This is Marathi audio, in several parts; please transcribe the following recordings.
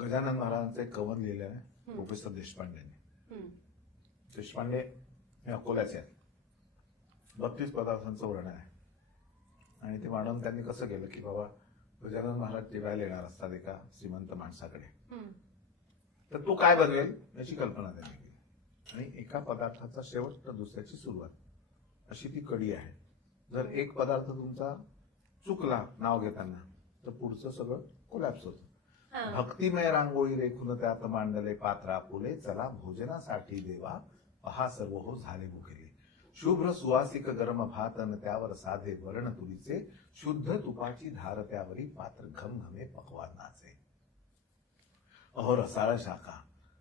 गजानन महाराजांचं एक कवन लिहिलं आहे प्रोफेसर देशपांडेने. देशपांडे हे अकोल्याचे आहेत. 32 पदार्थांचं वर्णन आहे आणि ते मांडून त्यांनी कसं केलं की बाबा गजानन महाराज जेवायला येणार असतात एका श्रीमंत माणसाकडे, तर तो काय बनवेल याची कल्पना त्यांनी केली आणि एका पदार्थाचा शेवट तर दुसऱ्याची सुरुवात अशी ती कडी आहे. जर एक पदार्थ तुमचा चुकला नाव घेताना तर पुढचं सगळं कोलॅप्स होतं. भक्तिमय रांगोळी रेखून त्यात मांडले पात्रा फुले, चला भोजनासाठी देवा पहा सर्व हो झाले भुकेले. शुभ्र सुवासिक गरम भात अन त्यावर साधे वर्ण तुरीचे, शुद्ध तुपाची धार त्यावरी पात्र घमघमे पक्वान्नाचे. अहो रसाळ शाखा,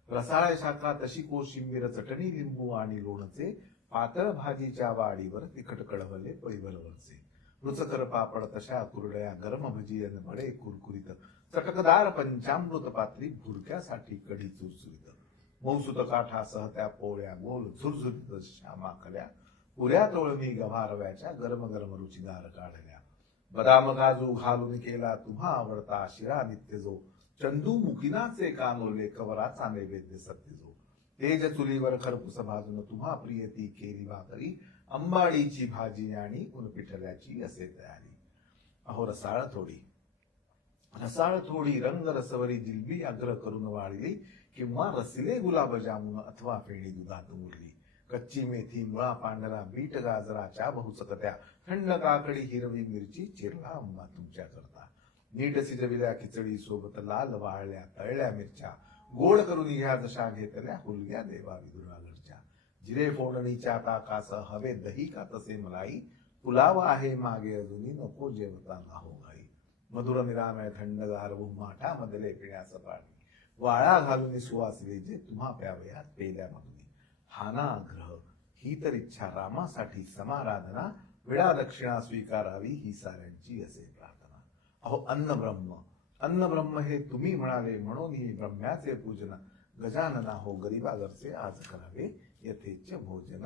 रसाळ शाखा तशी कोशिंबीर चटणी लिंबू आणि लोणचे, पातळ भाजीच्या वाडीवर तिखट कळवले पळीवरवरचे. रुचकर पापड तशा कुरड्या, गरम भजी अन बडे कुरकुरीत, चटकदार पंचामृत पात्री भुरक्यासाठी कढी चुरचुरीत. मौसूत काठासह त्या पोळ्या गोल झुरझुरीत श्यामा खल्या, पुऱ्या तोळणी गव्हारव्याच्या गरम गरम रुचीदार काढल्या. बदाम काजू घालून केला तुम्हा आवडता शिरा नित्य जो, चंदू मुकिनाचे कानोले कवराचा नैवेद्य सत्य जो. तेज चुलीवर खरपूस भाजून तुम्हा प्रियती केली भाकरी, अंबाडीची भाजी आणि उनपिठल्याची असे तयारी. अहो रसाळ थोडी, रसाळ थोडी रंग रसवरी जिलबी अग्र करून वाळली, किंवा रसिले गुलाबजामुन अथवा फेणी दुधात मुरली. कच्ची मेथी मुळा पांढरा बीट गाजराच्या बहुचकत्या, थंड काकडी हिरवी मिरची चिरला आंबा तुमच्या करता. नीट शिजविल्या खिचडी सोबत लाल वाळल्या तळल्या मिरच्या, गोड करून ह्या जशा घेतल्या हुलग्या देवा विदुरागडच्या. जिरे फोडणीच्या ताकासह हवे दही का तसे मलाई, पुलाव आहे मागे अजूनी नको जेवताना हो घाई. मधुर निरामय थंडगार माठामधले पिण्यास पाणी, वाळा घालून सुवासले जे तुम्हा प्यावयात पेल्या मधुनी. हाना ग्रह ही तर इच्छा रामासाठी समाराधना, विडा दक्षिणा स्वीकारावी ही साऱ्यांची असे प्रार्थना. अहो अन्न ब्रह्म, अन्न ब्रह्म हे तुम्ही म्हणाले म्हणून ही ब्रह्म्याचे पूजन, गजानना हो गरीबागरचे आज करावे यथेच्छ भोजन.